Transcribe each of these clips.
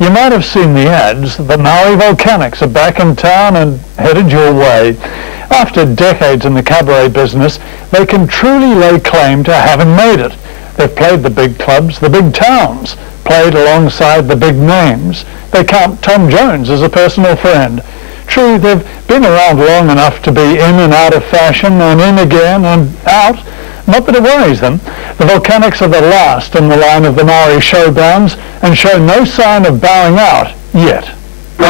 You might have seen the ads. The Maori Volcanics are back in town and headed your way. After decades in the cabaret business, they can truly lay claim to having made it. They've played the big clubs, the big towns, played alongside the big names. They count Tom Jones as a personal friend. True, they've been around long enough to be in and out of fashion and in again and out. Not that it worries them. The Volcanics are the last in the line of the Maori showgrounds and show no sign of bowing out yet. We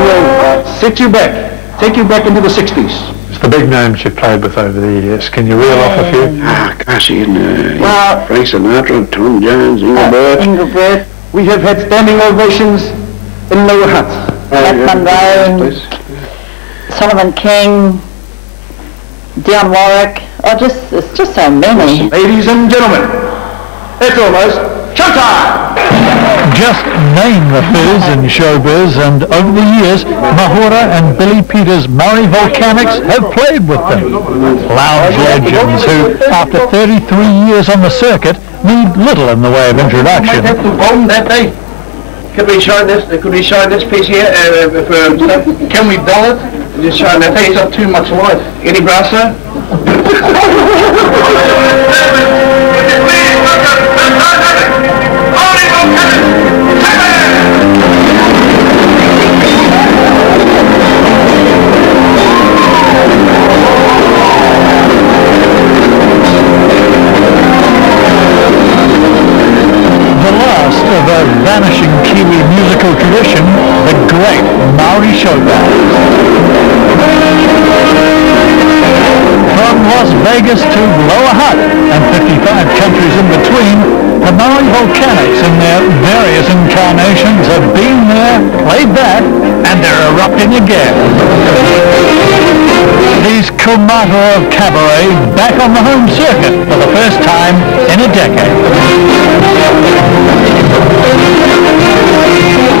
will sit you back, take you back into the 60s. It's the big names you've played with over the years. Can you reel off a few? Gosh, Frank Sinatra, Tom Jones, Engelbert. We have had standing ovations in lower huts. Monroe, Solomon King, Dionne Warwick. It's just so many. Ladies and gentlemen, it's almost showtime! Just name the fizz in showbiz, and over the years, Mahura and Billy Peters' Maori Volcanics have played with them. Lounge legends who, after 33 years on the circuit, need little in the way of introduction. That day. Could we show this piece here? Can we dull it? Just showing that takes up too much light. Any brass, sir? Of a vanishing Kiwi musical tradition, the great Maori show band. From Las Vegas to Lower Hutt and 55 countries in between, the Maori Volcanics in their various incarnations have been there, played that, and they're erupting again. These Kumata of cabaret back on the home circuit for the first time in a decade.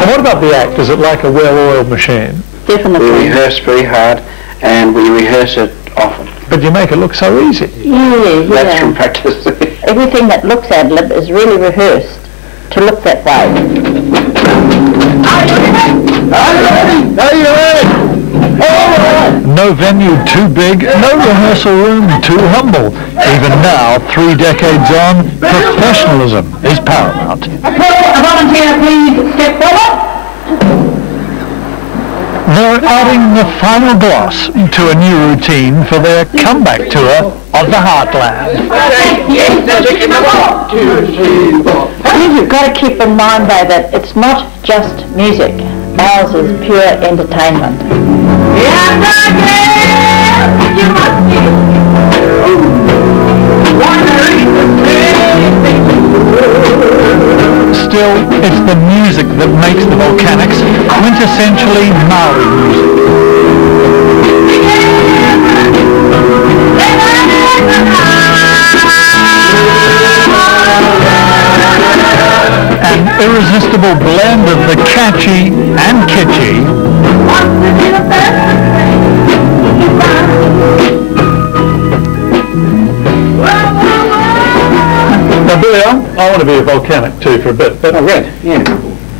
What about the act? Is it like a well-oiled machine? Definitely. We rehearse very hard, and we rehearse it often. But you make it look so easy. Yeah. That's from practice. Everything that looks ad lib is really rehearsed to look that way. Are you ready? No venue too big, no rehearsal room too humble. Even now, 3 decades on, professionalism is paramount. A volunteer, please step forward. They're adding the final gloss to a new routine for their comeback tour of the Heartland. You've got to keep in mind, though, that it's not just music. Ours is pure entertainment. Still, it's the music that makes the Volcanics quintessentially Maori music. An irresistible blend of the catchy and kitschy. Now, Billy, I want to be a volcanic too for a bit. But Red, yeah.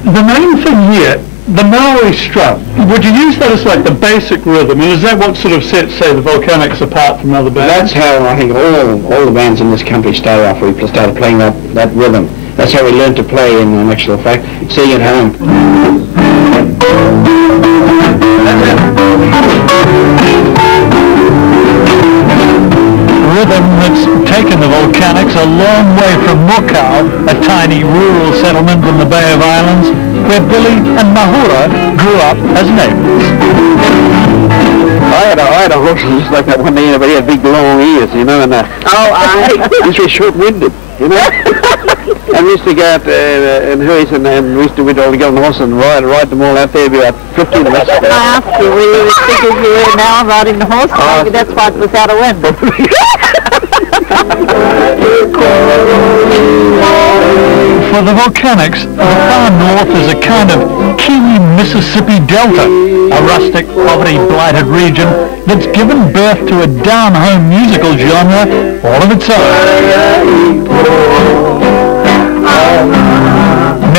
the main thing here, the Maori strut, would you use that as like the basic rhythm? And is that what sort of sets, say, the Volcanics apart from other bands? That's how I think all the bands in this country started off. We started playing that rhythm. That's how we learned to play in actual fact, sitting at home. Rhythm that's taken the Volcanics a long way from Mokau, a tiny rural settlement in the Bay of Islands, where Billy and Mahura grew up as neighbours. I had a horse just like that one day, but he had big long ears, you know, and he's very short-winded, you know. And we used to go out in hurries, and we used to we'd all get on the horse and ride them all out there. Be about 15 of us. I asked you, were you as thick as you were now riding the horse? Maybe that's why it was out of wind. For the Volcanics, the far north is a kind of Kiwi Mississippi Delta, a rustic, poverty-blighted region that's given birth to a down-home musical genre all of its own.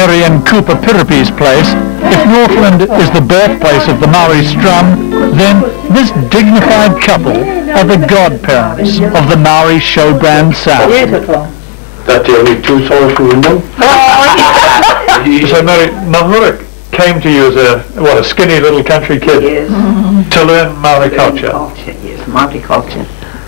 Mary and Cooper Piripi's place, if Northland is the birthplace of the Maori strum, then this dignified couple are the godparents of the Maori show band sound. Beautiful. That's the only two songs we know. So Mary, Mahura came to you as a skinny little country kid to learn Maori culture. Yes, Maori culture.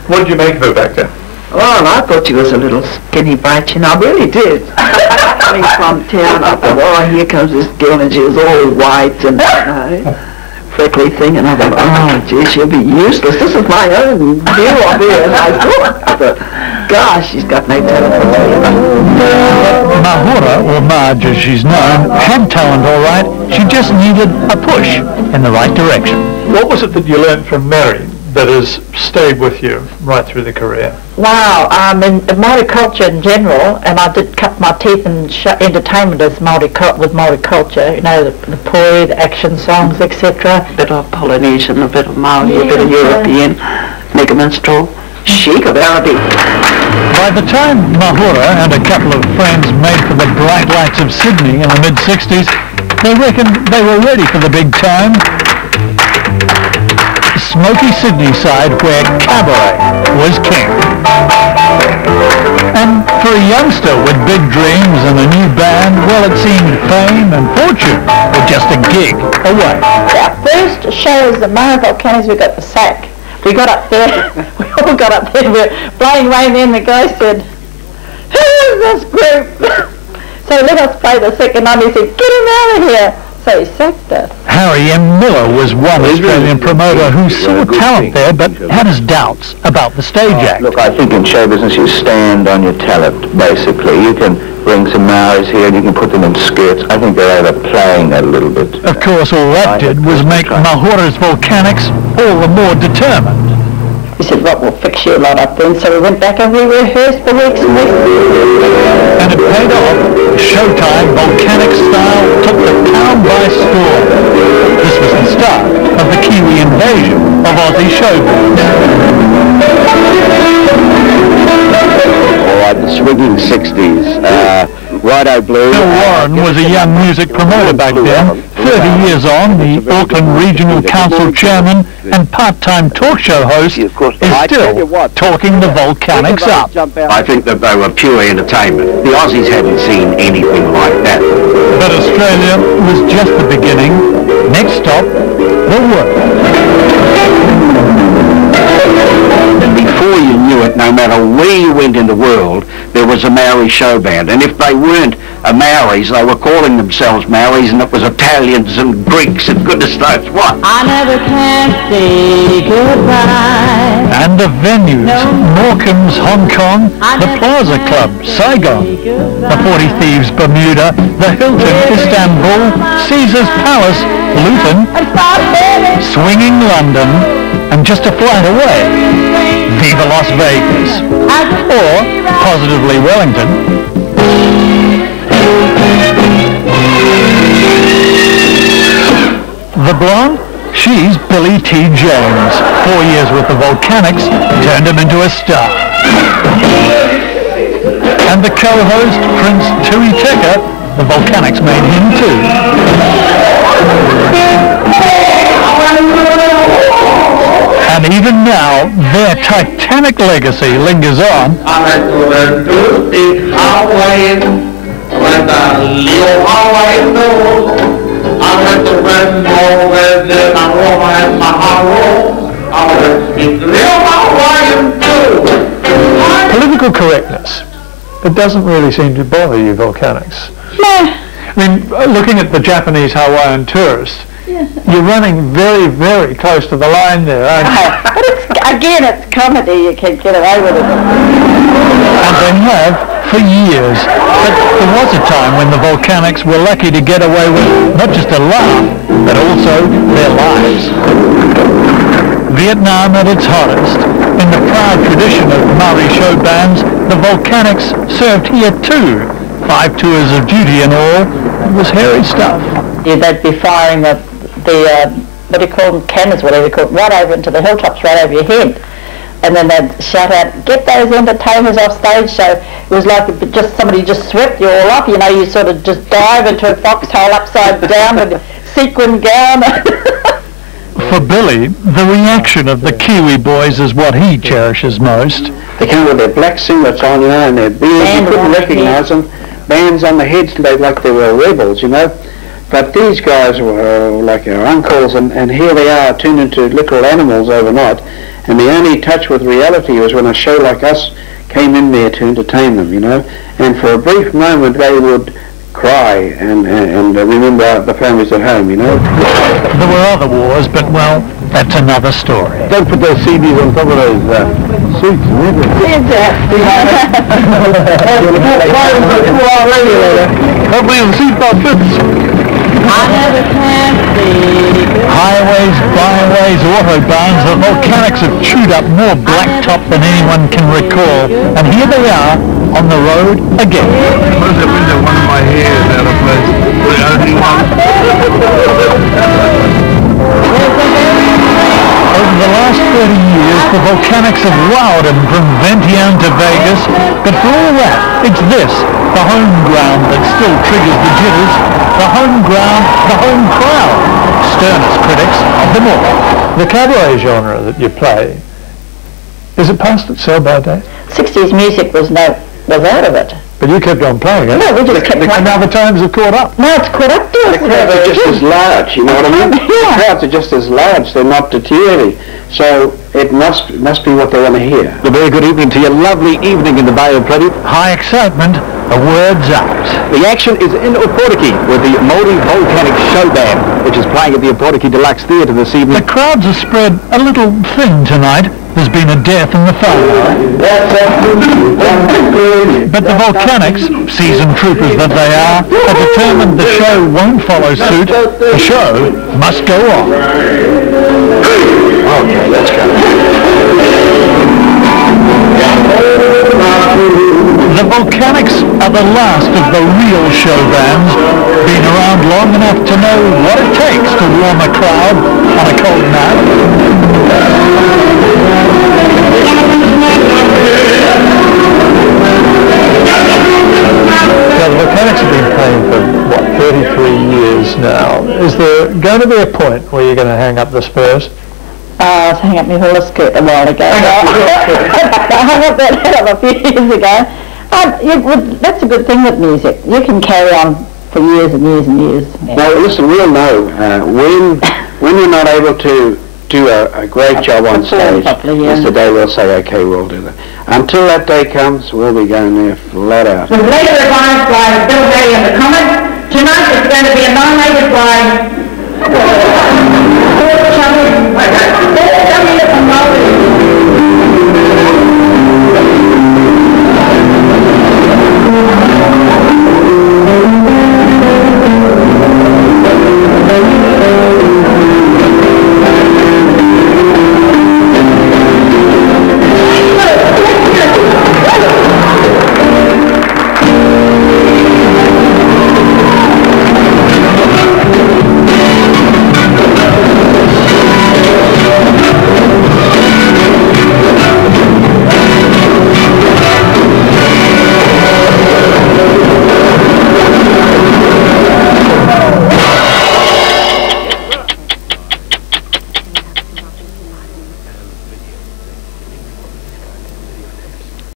What did you make of her back then? Well, I thought she was a little skinny brat, you know, I really did. Coming from town, I thought, oh, here comes this girl, and she was all white and, freckly thing, and I thought, oh, gee, she'll be useless. This is my own view of her, and I thought, gosh, she's got no talent. Mahura, or Marge as she's known, had talent all right. She just needed a push in the right direction. What was it that you learned from Mary that has stayed with you right through the career? Wow, in Maori culture in general, and I did cut my teeth in entertainment as with Maori culture, you know, the poi, the action songs, etc. A bit of Polynesian, a bit of Maori, a bit of European, make a minstrel, chic of Arabic. By the time Mahura and a couple of friends made for the bright lights of Sydney in the mid-60s, they reckoned they were ready for the big time. Smoky Sydney side where cabaret was king. And for a youngster with big dreams and a new band, well, it seemed fame and fortune were just a gig away. Our first show as the Maori Volcanoes, we got the sack. We got up there, we all got up there, we were blowing away, and then the guy said, who is this group? So let us play the second night. He said, get him out of here. So he sacked us. Harry M. Miller was one Australian promoter who saw talent there but had his doubts about the stage act. Look, I think in show business you stand on your talent, basically. You can bring some Maoris here and you can put them in skirts. I think they're overplaying that a little bit. Of course, all that did was make Mahura's Volcanics all the more determined. He said, well, we'll fix you a lot up then. So we went back and we rehearsed for weeks and weeks. And it paid off. Showtime Volcanic style took the town by storm. This was the start of the Kiwi invasion of Aussie showbiz. All right, the swinging 60s. Righto Blue. Bill Warren was a young music promoter back then. 30 years on, the Auckland Regional Council chairman and part-time talk show host is still talking the Volcanics up. I think that they were pure entertainment. The Aussies hadn't seen anything like that. But Australia was just the beginning. Next stop, the world. And before you knew it, no matter where you went in the world, there was a Maori show band. And if they weren't Maoris, they were calling themselves Maoris, and it was Italians and Greeks and goodness knows what. I never can say goodbye. And the venues, Morecambe's Hong Kong, the Plaza Club, Saigon, the 40 Thieves Bermuda, the Hilton Istanbul, Caesar's Palace, Luton, swinging London, and just a flight away, Viva Las Vegas, or positively Wellington. The blonde? She's Billie T. James. 4 years with the Volcanics turned him into a star. And the co-host, Prince Tui Teka, the Volcanics made him too. And even now, their titanic legacy lingers on. Political correctness. It doesn't really seem to bother you, Volcanics. No. I mean, looking at the Japanese Hawaiian tourists, you're running very, very close to the line there, aren't you? But it's comedy. You can get away with it. And they have for years. But there was a time when the Volcanics were lucky to get away with not just a laugh, but also their lives. Vietnam at its hottest. In the proud tradition of Maori show bands, the Volcanics served here too. 5 tours of duty in all. It was hairy stuff. Yeah, they'd be firing the what do you call them, cannons, whatever you call it, right over into the hilltops, right over your head. and then they'd shout out, "Get those entertainers off stage!" So it was like somebody just swept you all up. You know, you sort of just dive into a foxhole upside down with a sequin gown. For Billy, the reaction of the Kiwi boys is what he cherishes most. They come with their black singlets on, you know, and their beards. You couldn't recognise them. Bands on the heads, like they were rebels, you know. But these guys were like our uncles, and here they are, turned into literal animals overnight. And the only touch with reality was when a show like us came in there to entertain them, you know. And for a brief moment, they would cry and remember the families at home, you know. There were other wars, but, well, that's another story. Don't put those CDs on top of those suits, Hopefully the seatbelt fits. Highways, byways, autobahns, the volcanics have chewed up more blacktop than anyone can recall. And here they are, on the road again. Close that window, one of my hairs out of place. The only one. Over the last 30 years, the volcanics have wowed him from Vientiane to Vegas, but for all that, it's this, the home ground, that still triggers the jitters, the home ground, the home crowd, sternest critics of them all. The cabaret genre that you play, is it past its sell-by date? 60s music was out of it. But you kept on playing it. No, we just kept playing. And now the times have caught up. No, it's caught up to us. The crowds are just as large, you know what I mean? Yeah. The crowds are just as large, they're not deteriorating. So it must be what they want to hear. A very good evening to you. Lovely evening in the Bay of Plenty. High excitement, the word's out. The action is in Oporiki with the Māori Volcanic Show Band, which is playing at the Oporiki Deluxe Theatre this evening. The crowds are spread a little thin tonight. There's been a death in the fire. But the volcanics, seasoned troopers that they are determined the show won't follow suit. The show must go on. Okay, let's go. The volcanics are the last of the real show bands, been around long enough to know what it takes to warm a crowd on a cold night. Now, the volcanics have been playing for, 33 years now. Is there going to be a point where you're going to hang up the spurs? I was hanging up my hula skirt a while ago. I hung up that head up a few years ago. That's a good thing with music. You can carry on for years and years and years. Yeah. Now, listen, we'll know when you're not able to do a great job on stage. That's the day we'll say, okay, we'll do that. Until that day comes, we'll be going there flat out. Was later advised by Bill Day in the comment, tonight it's going to be annihilated by